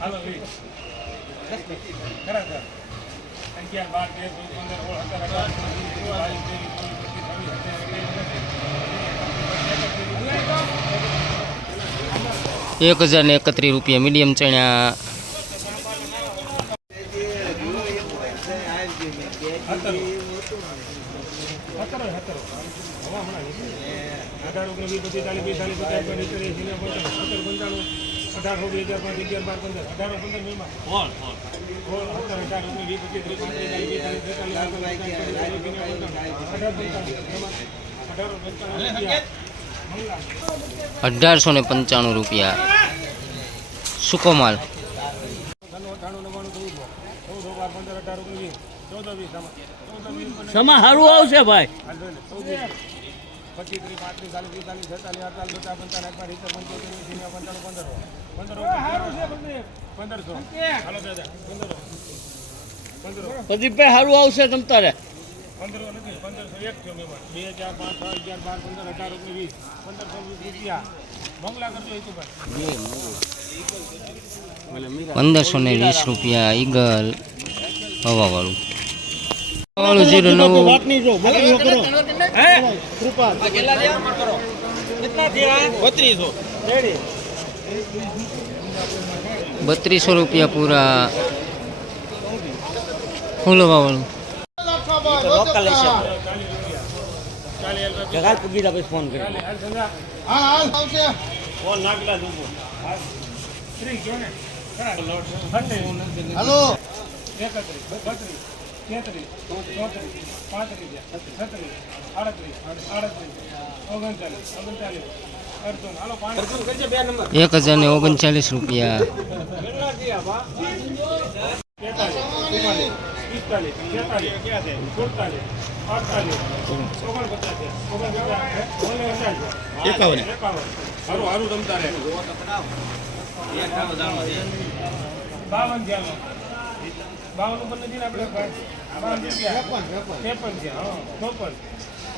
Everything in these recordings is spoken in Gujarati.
હાલો વીસ ખરા સર અગિયાર બાર તેર ચૌદ પંદર સોળ સત્તર અઢાર બાવીસ ત્રેવીસ ચોવીસ એક હજાર ને એકત્રીસ રૂપિયા મીડિયમ ચણ્યા. અઢાર ઓગણીસ પચીસ ચાલીસ પિસ્તાલીસ પચાસ પંચાણું. સત્તર પંચાણું અઢાર પાંચ અગિયાર બાર પંદર. અઢાર પંદર વીસમાં સોળ સત્તર અઢાર ઓગણીસ વીસ પચીસ ત્રીસ પાંત્રીસ અઢારસો ને પંચાણું રૂપિયા. સુકો માલ? સમા સારું આવશે ભાઈ. હાલ પચીસ ત્રીસ પાંત્રીસ ચાલીસ પિસ્તાલીસ છેતાલીસ અડતાલીસ પચાસ પંચાવન પંચોતેર પંચાણું પંદર પ્રદીપભાઈ સારું આવશે તમ તારે. નથી પંદરસો એક થયો મહેમાન બે હજાર પાંચ છ અગિયાર બાર પંદર અઢાર ઓગણીસ વીસ પંદરસો રૂપિયા બંગલા કરજો હિતુભાઈ પંદરસો ને વીસ રૂપિયા ઈગલ હવાવાળું હવાવાળું જીરો નવું બત્રીસો રૂપિયા પૂરા ફૂલ હવાવાળું જગાલ પૂગી જા પછી ફોન કરી બત્રીસ ઓગણચાલીસ ઓગણચાલીસ એક હજાર ને ઓગણચાલીસ રૂપિયા. એકાવન હારું હારું રમતા રહે બાવન છે બાવન ઉપર નથી ને આપણે? ભાઈ? ત્રેપન છે હા ચોપન.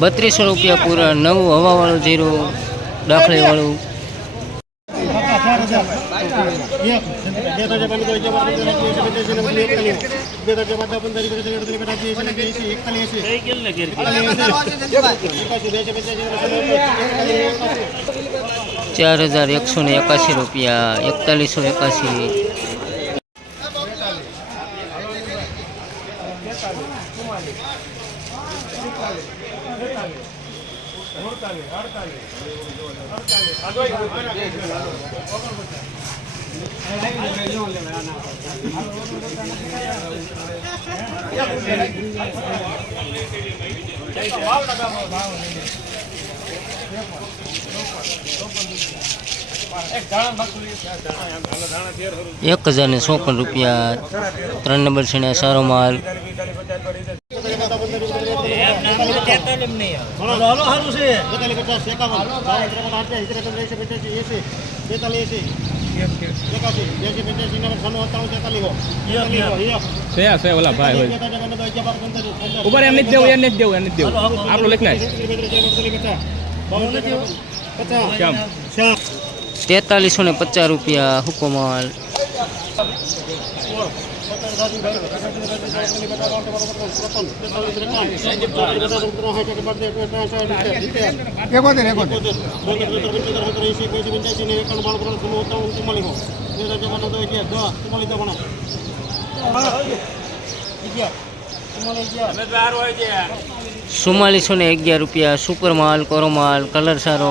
બત્રીસો રૂપિયા પૂરા નવું હવાવાળું જીરું દાખલીવાળું ચાર હજાર એકસો ને એકાસી રૂપિયા એકતાલીસો એકાસી અડતાલીસ અડતાલીસ એક હજાર ને ચોપન રૂપિયા ત્રણ નંબર છે સારો માલ સારું ઓલા ભાઈ હોય ઉપર એમ નથી દેવું દેવું એમ નથી તેતાલીસો ને પચાસ રૂપિયા હુકો માલ ચુમ્માલીસો ને અગિયાર રૂપિયા સુપર માલ કોરો માલ કલર સારો.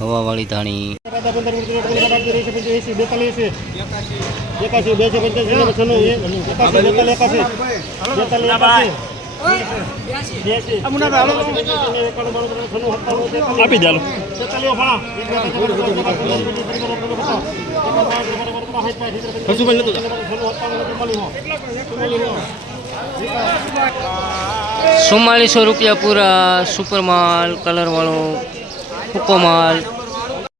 હવા હવાવાળી ધાણી. આપી દેલો હજુ પણ નતું ચુમ્માલીસો રૂપિયા પૂરા સુપરમાલ કલર વાળો Pucomal,